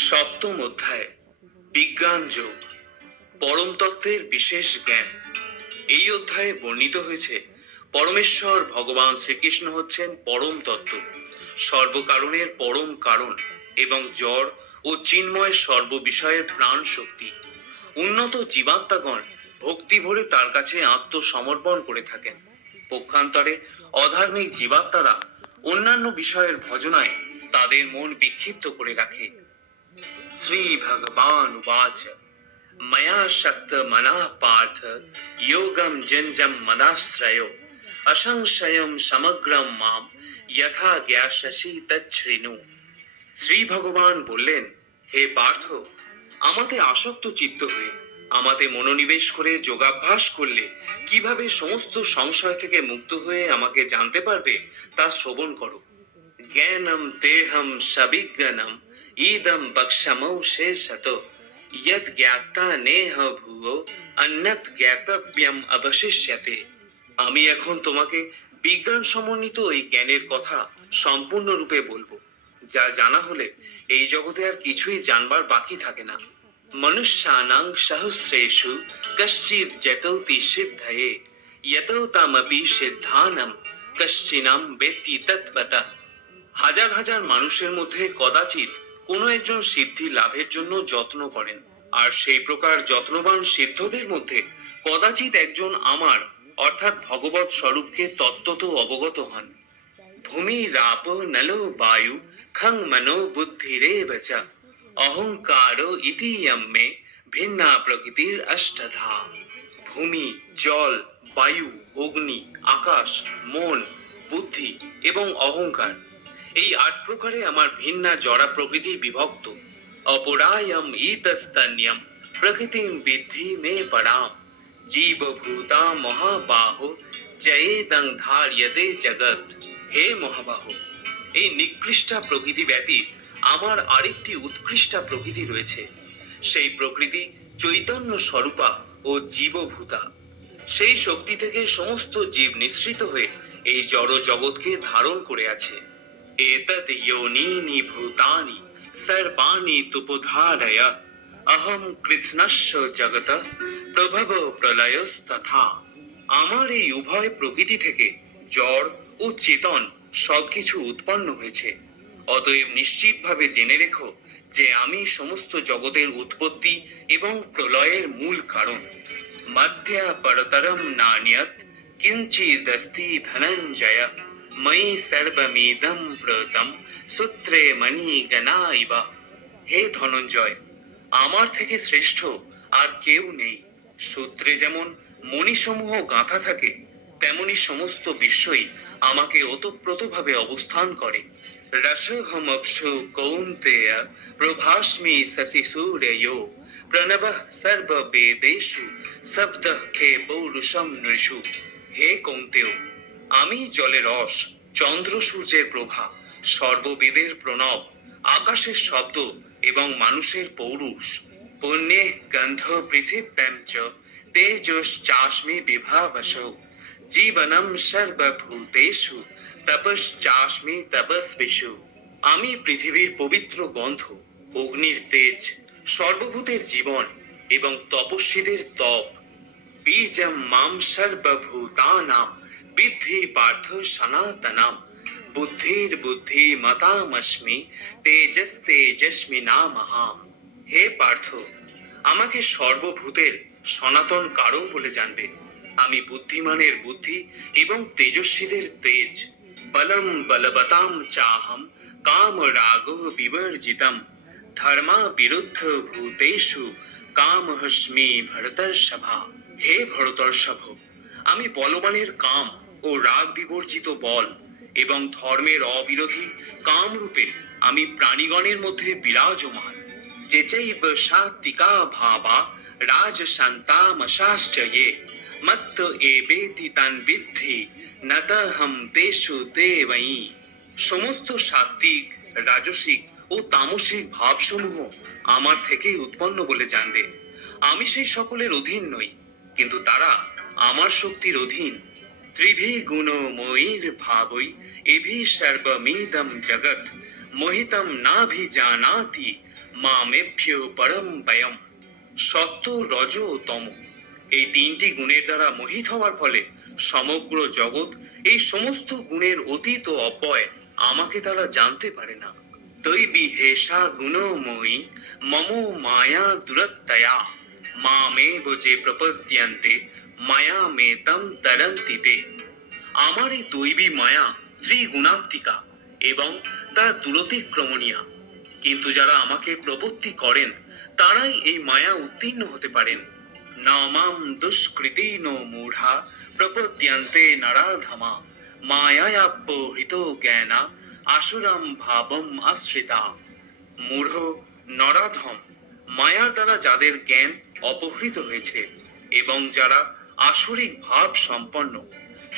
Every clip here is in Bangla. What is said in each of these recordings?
সপ্তম অধ্যায়, বিজ্ঞান যোগ, পরম তত্ত্বের বিশেষ জ্ঞান। এই অধ্যায়ে বর্ণিত হয়েছে পরমেশ্বর ভগবান শ্রীকৃষ্ণ হচ্ছেন পরম তত্ত্ব, সর্বকারণের পরম কারণ এবং জড় ও চিন্ময় সর্ববিষয়ের প্রাণ শক্তি। উন্নত জীবাত্মাগণ ভক্তি ভরে তার কাছে আত্মসমর্পণ করে থাকেন। পক্ষান্তরে অধার্মিক জীবাত্মারা অন্যান্য বিষয়ের ভজনায় তাদের মন বিক্ষিপ্ত করে রাখে। শ্রী ভগবান উবাচ ময়া শক্ত মনা পার্থ যোগম জঞ্জম মদাশ্রয় অসংশয়ম সমগ্রম মাম যথা জ্ঞাসসি তচ্ছৃণু। শ্রী ভগবান বললেন, হে পার্থ, আমাতে আসক্ত চিত্ত হয়ে আমাতে মনোনিবেশ করে যোগাভ্যাস করলে কিভাবে সমস্ত সংশয় থেকে মুক্ত হয়ে আমাকে জানতে পারবে তা শ্রবণ করো। জ্ঞানম তেহম সবিজ্ঞানম ইদম বক্ষ্যমৌ শেষত যৎ জ্ঞাতা নেহ ভুয়ো অন্যৎ জ্ঞাতব্যম অবশিষ্যতে। আমি এখন তোমাকে বিজ্ঞান সমন্বিত এই জ্ঞানের কথা সম্পূর্ণরূপে বলবো, যা জানা হলে এই জগতে আর কিছুই জানবার বাকি থাকে না। মনুষ্যানাং সহস্রেষু কশ্চিৎ যতৌতি সিদ্ধয়ে যতৌ তামপি সিদ্ধানম কশ্চিনাম বেত্তি তৎপতঃ। হাজার হাজার মানুষের মধ্যে কদাচিৎ কোনো একজন সিদ্ধি লাভের জন্য যত্ন করেন, আর সেই প্রকার যত্নবান সিদ্ধদের মধ্যে কদাচিৎ একজন আমার অর্থাৎ ভগবৎ স্বরূপকে তত্ত্বত অবগত হন। ভূমি রাপ নলো বায়ু খং মনো বুদ্ধিরেব চ অহংকার ইতি মে ভিন্না প্রকৃতির অষ্টধা। ভূমি, জল, বায়ু, অগ্নি, আকাশ, মন, বুদ্ধি এবং অহংকার, এই ৮ প্রকারে আমার ভিন্না জড়া প্রকৃতি বিভক্ত। অপরায়ম ইতস্তন্যম প্রকৃতিম বিদ্ধি মে পরাম জীবভূতা মহাবাহ জয়েদং ধার্যতে জগৎ। হে মহাবাহ, এই নিকৃষ্টা প্রকৃতি ব্যতীত আমার আরেকটি উৎকৃষ্টা প্রকৃতি রয়েছে। সেই প্রকৃতি চৈতন্য স্বরূপা ও জীবভূতা। সেই শক্তি থেকে সমস্ত জীব নিঃসৃত হয়ে এই জড় জগৎকে ধারণ করে আছে। এতদ যোনীনি ভূতানি সর্বাণি তুপধারয় অহম কৃষ্ণস্য জগত প্রভব প্রলয়স্তথা। আমার এই উভয় প্রকৃতি থেকে জড় ও চেতন সবকিছু উৎপন্ন হয়েছে। অতএব নিশ্চিতভাবে জেনে রেখো যে আমি সমস্ত জগতের উৎপত্তি এবং প্রলয়ের মূল কারণ। মধ্যা পরতরম নান্যৎ কিঞ্চিদস্তি ধনঞ্জয় ময়ি সর্বমিদং প্রতম সূত্রে মণিগণা ইব। হে ধনঞ্জয়, আমার থেকে শ্রেষ্ঠ আর কেউ নেই। সূত্রে যেমন মণিসমূহ গাঁথা থাকে, তেমনি সমস্ত বিশ্বই আমাকে ওতপ্রোতভাবে অবস্থান করে। রসহমপ্সু কৌন্তেয় প্রভাস্মি শশি সূর্যো প্রণবঃ সর্ববেদেষু শব্দঃ খে পৌরুষম নৃষু। হে কৌন্তেয়, আমি জলের রস, চন্দ্র সূর্যের প্রভা, সর্ববেদের প্রণব, আকাশের শব্দ এবং মানুষের পৌরুষ। পুণ্যে গন্ধ পৃথিব্যাম চ তেজশ্চাস্মি বিভাবসৌ জীবনম সর্বভূতেষু তপশ্চাস্মি তপস্বিষু। আমি পৃথিবীর পবিত্র গন্ধ, অগ্নির তেজ, সর্বভূতের জীবন এবং তপস্বীদের তপ। বীজম মাম সর্বভূতানাম বিদ্ধি পার্থ সনাতনাম বুদ্ধির বুদ্ধি মতামস্মি তেজস্তেজস্মি নামহাম। হে পার্থ, আমাকে সর্বভূতের সনাতন কারণ বলে জানবে। আমি বুদ্ধিমানের বুদ্ধি এবং তেজস্বীদের তেজ। বলম বলবতাম চাহম কাম রাগ বিবর্জিতম ধর্মা বিরুদ্ধ ভূতেষু কামহস্মি ভরতর্ষভা। হে ভরতর্ষভ, আমি বলবানের কাম ও রাগ বিবর্জিত বল এবং ধর্মের অবিরোধী কামরূপে আমি প্রাণীগণের মধ্যে বিরাজমান। যেচৈব সাত্বিকা ভাবা রাজশান্তামশাশ্চ ये মত্ত এবেতি তান বিদ্ধি নতহম তেষু দেবৈ। সমস্ত সাত্বিক, রাজসিক ও তামসিক ভাবসমূহ আমার থেকেই উৎপন্ন বলে জানবে। আমি সেই সকলের অধীন নই, কিন্তু তারা আমার শক্তির অধীন। ত্রিভি গুণময়ীর ভাবৈ এভি সর্বমিদম জগৎ মোহিতম নাভিজানাতি মামেভ্যো পরম বয়ম। সত্য, রজ ও তম, এই তিনটি গুণের দ্বারা মোহিত হওয়ার ফলে সমগ্র জগৎ, এই সমস্ত গুণের অতীত ও অব্যয় আমাকে তারা জানতে পারে না। দৈবী হেষা গুণময়ী মম মায়া দুরত্যয়া মামেব যে প্রপদ্যন্তে মায়া মেতম তরন্তি তে। আমার এই দৈবী মায়া ত্রিগুণাত্মিকা এবং তা দূরতিক্রমণীয়া, কিন্তু যারা আমাকে প্রপত্তি করেন তারাই এই মায়া উত্তীর্ণ হতে পারেন। নামাম দুষ্কৃতিন মূঢ়া প্রপদ্যন্তে নরাধমা মায়ায়াপহৃত জ্ঞানা আসুরম ভাবম আশ্রিতা। মূঢ়, নরাধম, মায়ার দ্বারা যাদের জ্ঞান অপহৃত হয়েছে এবং যারা আসরিক ভাব সম্পন্ন,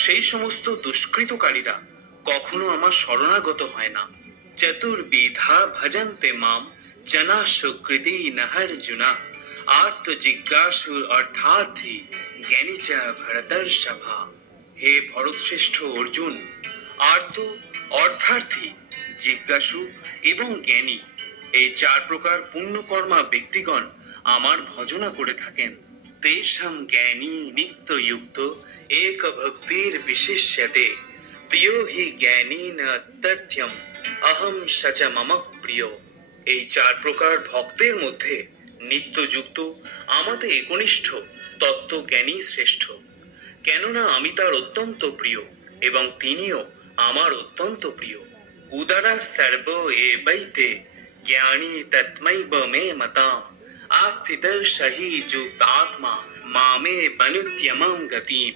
সেই সমস্ত দুষ্কৃতকারীরা কখনো আমার শরণাগত হয় না। চতুর্বিধা ভজন্তে মাম জনা সুকৃতি নহর্জুনা আর্ত জিজ্ঞাসু অর্থার্থী জ্ঞানী চ ভরতর্ষভা। হে ভরতশ্রেষ্ঠ অর্জুন, আর্ত, অর্থার্থী, জিজ্ঞাসু এবং জ্ঞানী, এই চার প্রকার পুণ্যকর্মা ব্যক্তিগণ আমার ভজনা করে থাকেন। তেষাং জ্ঞানী নিত্যযুক্ত এক ভক্তির বিশেষ্যতে প্রিয় হি জ্ঞানীন তথ্যম অহম সচ মম প্রিয়। এই চার প্রকার ভক্তের মধ্যে নিত্যযুক্ত, আমাতে একনিষ্ঠ তত্ত্বজ্ঞানী শ্রেষ্ঠ, কেননা আমি তার অত্যন্ত প্রিয় এবং তিনিও আমার অত্যন্ত প্রিয়। উদারা সর্ব এবৈতে জ্ঞানী তৎমৈব মে মতাম আস্থিত সহি যুক্তাত্মা মামে বনুত্যমং গতিম।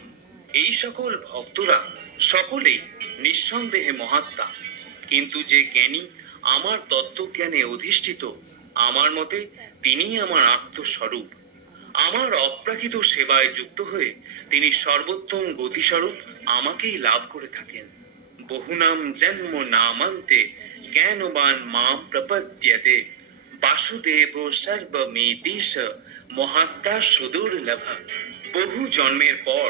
এই সকল ভক্তরা সকলেই নিঃসন্দেহে মহাত্মা, কিন্তু যে জ্ঞানী আমার তত্ত্বজ্ঞানে অধিষ্ঠিত, আমার মতে তিনিই আমার আত্মস্বরূপ। আমার অপ্রাকৃত সেবায় যুক্ত হয়ে তিনি সর্বোত্তম গতিস্বরূপ আমাকেই লাভ করে থাকেন। বহুনাম জন্ম নামান্তে জ্ঞানবান মাম প্রপদ্যতে বাসুদেব সর্বমেতিশ মহাত্মা সুদুর্লভ। বহু জন্মের পর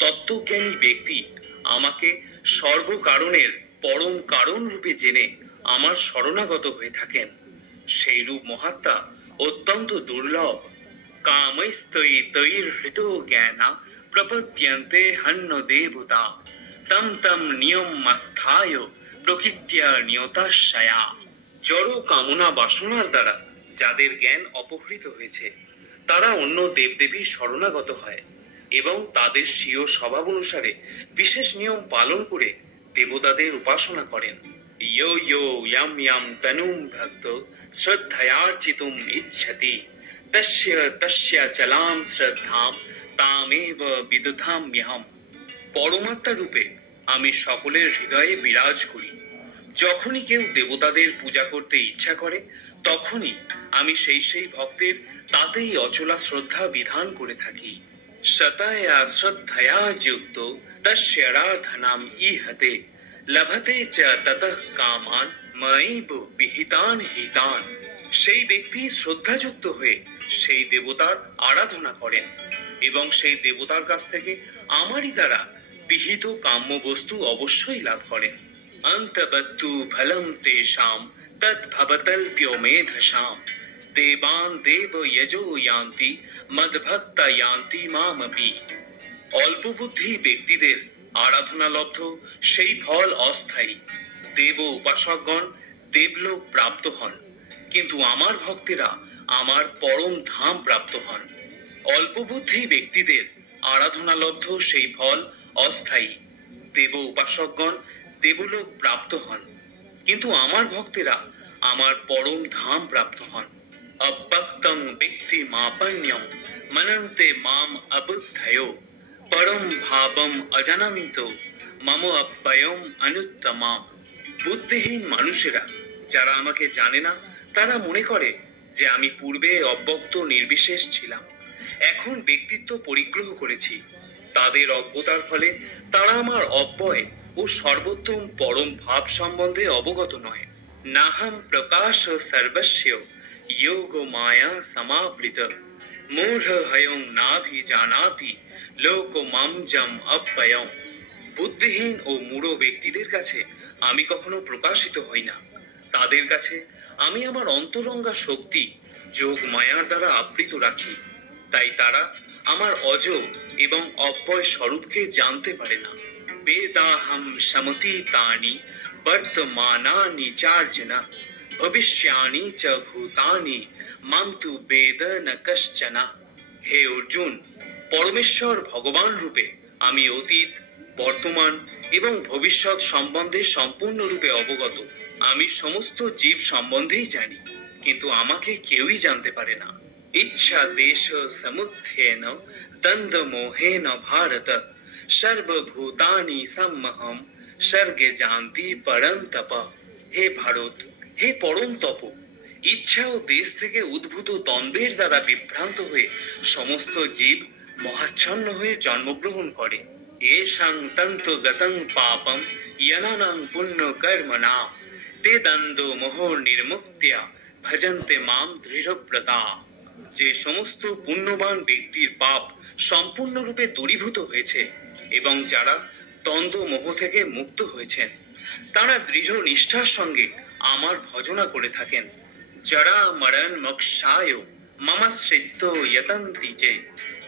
তত্ত্বজ্ঞানী ব্যক্তি আমাকে সর্বকারণের পরম কারণ রূপে জেনে আমার শরণাগত হয়ে থাকেন। সেই রূপ মহাত্মা অত্যন্ত দুর্লভ। কামৈস্তৈর্হৃত জ্ঞানা প্রপদ্যন্তে হন্য দেবতা তম তম নিয়মমাস্থায় প্রকৃত্য নিয়তাশয়া। জড় কামনা বাসনার দ্বারা যাদের জ্ঞান অপহৃত হয়েছে, তারা অন্য দেবদেবীর শরণাগত হয় এবং তাদের স্বীয় স্বভাব অনুসারে বিশেষ নিয়ম পালন করে দেবতাদের উপাসনা করেন। ইয়ো ইয়ো ইয়াম ইয়াম তনুম ভক্ত শ্রদ্ধয়ার্চিতুম ইচ্ছতি তস্য তস্য চলাম শ্রদ্ধাম তামেব বিদধাম্যহম। পরমাত্মা রূপে আমি সকলের হৃদয়ে বিরাজ করি। যখনই কেউ দেবতাদের পূজা করতে ইচ্ছা করে, তখনই আমি সেই সেই ভক্তের তাতেই অচলা শ্রদ্ধা বিধান করে থাকি। সতয়া শ্রদ্ধয়া যুক্ত তস্য আরাধনাম ইহতে লভতে চ ততঃ কামান ময়ৈব বিহিতান হিতান। সেই ব্যক্তি শ্রদ্ধাযুক্ত হয়ে সেই দেবতার আরাধনা করেন এবং সেই দেবতার কাছ থেকে আমারই দ্বারা বিহিত কাম্য বস্তু অবশ্যই লাভ করেন। অন্তবত্তু ফলম তেষাম তদ্ভবতল্প্যো মেধসাম দেবান দেব যজো ইয়ান্তি মদ্ভক্তা ইয়ান্তি মামপি। অল্প বুদ্ধি ব্যক্তিদের আরাধনালব্ধ সেই ফল অস্থায়ী। দেব উপাসকগণ দেবলোক প্রাপ্ত হন, কিন্তু আমার ভক্তেরা আমার পরম ধাম প্রাপ্ত হন। অল্প বুদ্ধি ব্যক্তিদের আরাধনালব্ধ সেই ফল অস্থায়ী। দেব উপাসকগণ দেবলোক প্রাপ্ত হন, কিন্তু আমার ভক্তেরা আমার পরম ধাম প্রাপ্ত হন। অব্যক্তং ব্যক্তি মাপন্যম মনন্তে মাম অবুদ্ধয়ো পরম ভাবম অজানন্ত মম অব্যয়ম অনুত্তমাম। বুদ্ধিহীন মানুষেরা যারা আমাকে জানে না, তারা মনে করে যে আমি পূর্বে অব্যক্ত নির্বিশেষ ছিলাম, এখন ব্যক্তিত্ব পরিগ্রহ করেছি। তাদের অজ্ঞতার ফলে তারা আমার অব্যয় ও সর্বোত্তম পরম ভাব সম্বন্ধে অবগত নয়। নাহম প্রকাশ সর্বস্য যোগ মায়া সমাবৃত মূঢ় হয়ং নাভিজানাতি লোক মামজম অব্যয়ম। বুদ্ধিহীন ও মূঢ় ব্যক্তিদের কাছে আমি কখনো প্রকাশিত হই না, তাদের কাছে আমি আমার অন্তরঙ্গা শক্তি যোগ মায়ার দ্বারা আবৃত রাখি, তাই তারা আমার অজ এবং অব্যয় স্বরূপকে জানতে পারে না। বেদাহম সমতীতানি বর্তমানানি চার্জনা ভবিষ্যানি চ ভূতানি মাম তু বেদ ন কশ্চনা। হে অর্জুন, পরমেশ্বর ভগবান রূপে আমি অতীত, বর্তমান এবং ভবিষ্যৎ সম্বন্ধে সম্পূর্ণরূপে অবগত। আমি সমস্ত জীব সম্বন্ধেই জানি, কিন্তু আমাকে কেউই জানতে পারে না। ইচ্ছা দেশ সমুত্থেন দ্বন্দ্ব মোহেন ভারত সর্বভূতানি সম্মহম স্বর্গে জানতি পরন্তপ। হে ভারত, হে পরম তপ, ইচ্ছা ও দেশ থেকে উদ্ভূত দ্বন্দ্বের দ্বারা বিভ্রান্ত হয়ে সমস্ত জীব মহাচ্ছন্ন হয়ে জন্মগ্রহণ করে। এষাং তন্তু গতং পাপম ইয়ানানাং পুণ্য কর্মণা তে দ্বন্দ্ব মোহ নির্মুক্তিয়া ভজন্তে মাম দৃঢ়ব্রতা। যে সমস্ত পুণ্যবান ব্যক্তির পাপ সম্পূর্ণরূপে দূরীভূত হয়েছে এবং যারা দ্বন্দ্ব মোহ থেকে মুক্ত হয়েছেন, তারা দৃঢ় নিষ্ঠার সঙ্গে আমার ভজনা করে থাকেন। যারা মরণ মোক্ষায় মমাশ্রিত্য যতন্তি যে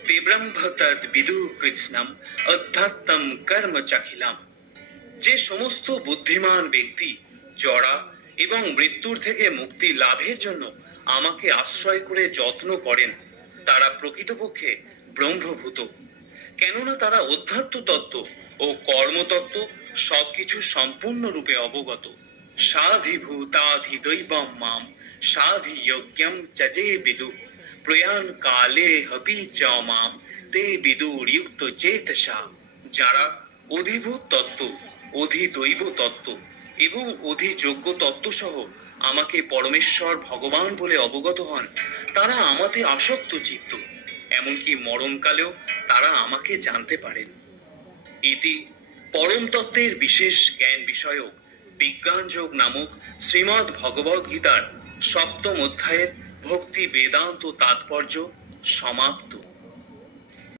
তে ব্রহ্ম তদ বিদু কৃষ্ণম অধ্যাত্মম কর্ম চাখিলাম। যে সমস্ত বুদ্ধিমান ব্যক্তি জড়া এবং মৃত্যুর থেকে মুক্তি লাভের জন্য আমাকে আশ্রয় করে যত্ন করেন, তারা প্রকৃতপক্ষে ব্রহ্মভূত, কেননা তারা অধ্যাত্ম তত্ত্ব ও কর্মতত্ত্ব সবকিছু সম্পূর্ণরূপে অবগত। সাধিভূতাধিদৈবম মাম সাধি যজ্ঞম চজে বিদু প্রয়াণ কালে হপি চ মাম তে বিদুর্যুক্ত চেতসা। যারা অধিভূত তত্ত্ব, অধিদৈব তত্ত্ব এবং অধিযোগ্য তত্ত্ব সহ আমাকে পরমেশ্বর ভগবান বলে অবগত হন, তারা আমাতে আসক্ত চিত্ত, এমনকি মরণকালেও তারা আমাকে জানতে পারেন। ইতি পরম তত্ত্বের বিশেষ জ্ঞান বিষয়ক বিজ্ঞান যোগ নামক শ্রীমদ্ ভগবদ গীতার সপ্তম অধ্যায়ের ভক্তি বেদান্ত তাৎপর্য সমাপ্ত।